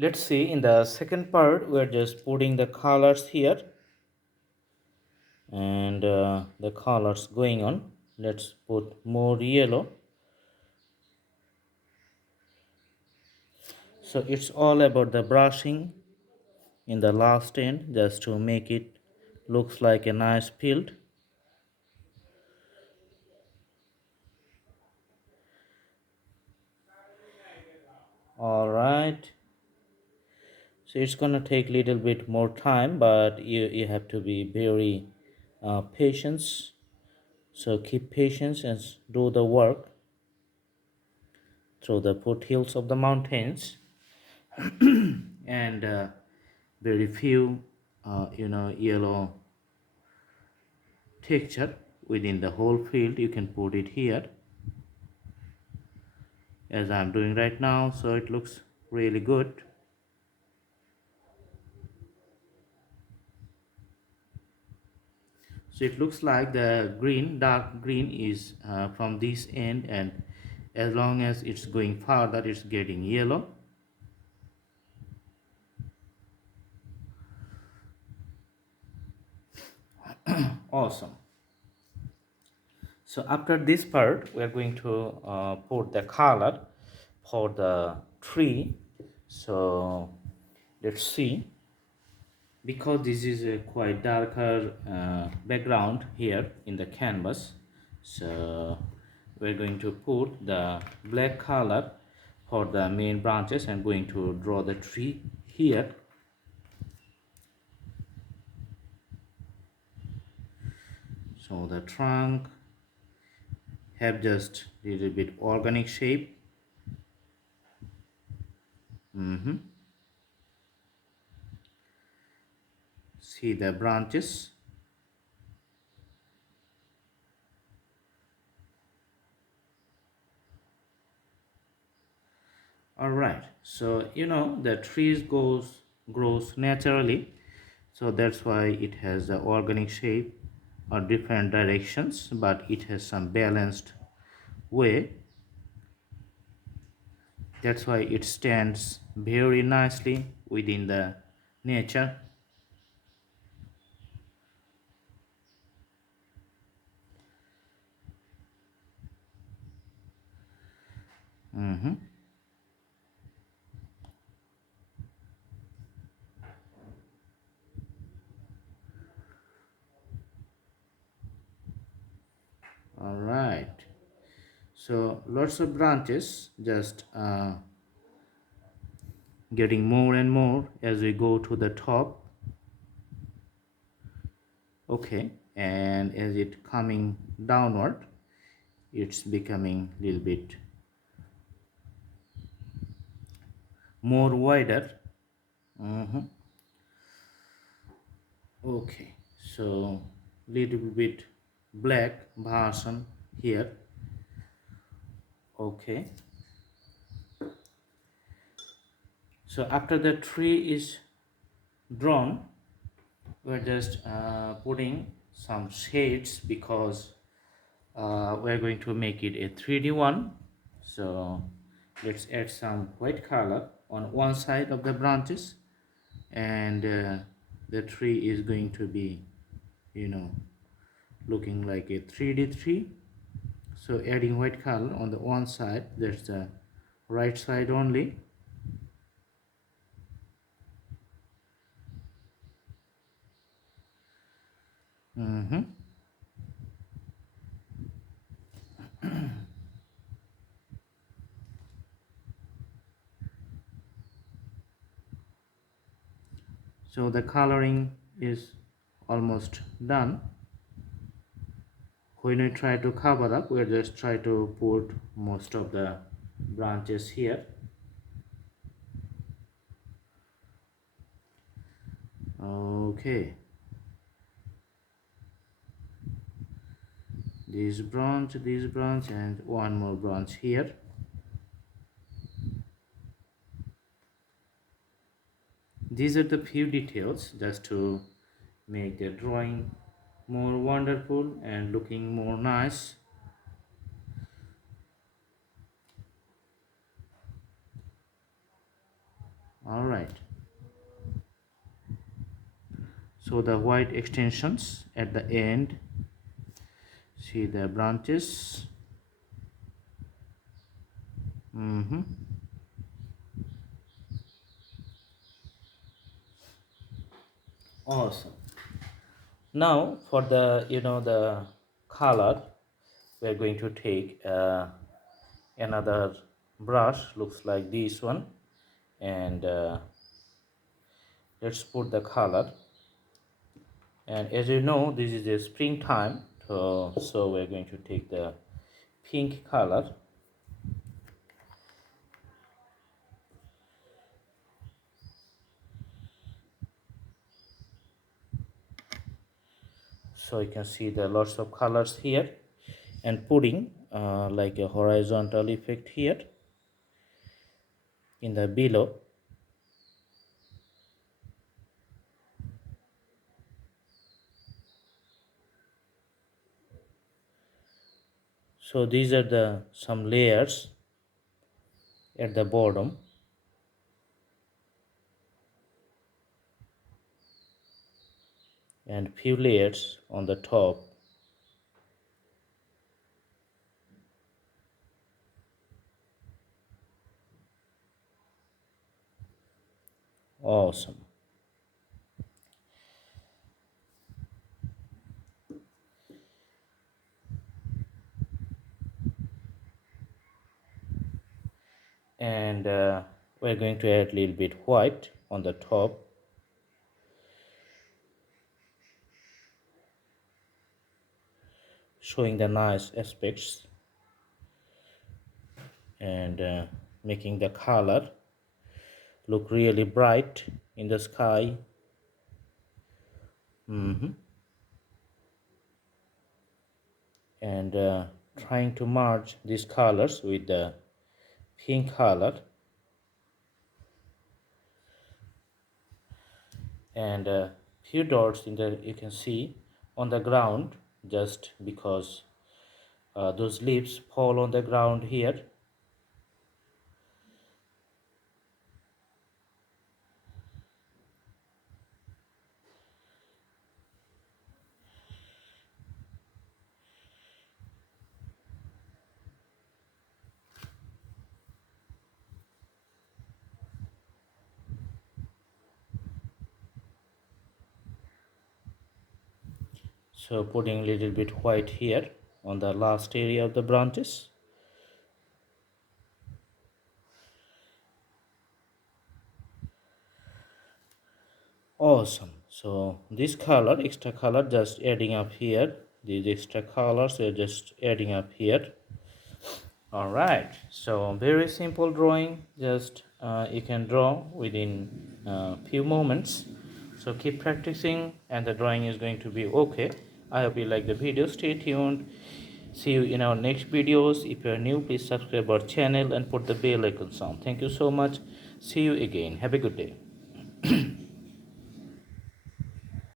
Let's see, in the second part we're just putting the colors here, and the colors going on. Let's put more yellow. So it's all about the brushing in the last end, just to make it looks like a nice field. All right, so it's gonna take a little bit more time, but you have to be very patient. So keep patience and do the work through the foothills of the mountains. And very few yellow texture within the whole field. You can put it here as I'm doing right now, so it looks really good. So it looks like the green, dark green is from this end, and as long as it's going further it's getting yellow. Awesome. So after this part we are going to put the color for the tree. So let's see, because this is a quite darker background here in the canvas, so we're going to put the black color for the main branches and going to draw the tree here. So the trunk have just little bit organic shape. See the branches. All right, so the trees grows naturally, so that's why it has the organic shape or different directions, but it has some balanced way. That's why it stands very nicely within the nature. All right, so lots of branches, just getting more and more as we go to the top. Okay, and as it coming downward it's becoming a little bit more wider. Okay, so little bit black version here. Okay, so after the tree is drawn we're just putting some shades, because we're going to make it a 3D one. So let's add some white color on one side of the branches, and the tree is going to be looking like a 3D tree. So adding white color on the one side, that's the right side only. So the coloring is almost done. When we try to cover up, we'll just try to put most of the branches here. Okay, this branch, and one more branch here. These are the few details just to make the drawing more wonderful and looking more nice. All right, so the white extensions at the end, see the branches. Awesome. Now for the the color, we are going to take another brush, looks like this one, and let's put the color. And as you know, this is a springtime, so we're going to take the pink color. So you can see the lots of colors here, and putting like a horizontal effect here in the below. So these are the some layers at the bottom, and few layers on the top. Awesome. And we're going to add a little bit white on the top, showing the nice aspects, and making the color look really bright in the sky. And trying to merge these colors with the pink color, and few dots in the you can see on the ground, just because those leaves fall on the ground here. So putting a little bit white here on the last area of the branches. Awesome. So this color, extra color, just adding up here. These extra colors are just adding up here. All right, so very simple drawing, just you can draw within few moments. So keep practicing and the drawing is going to be okay. I hope you like the video. Stay tuned. See you in our next videos. If you are new, please subscribe our channel and put the bell icon on. Thank you so much. See you again. Have a good day.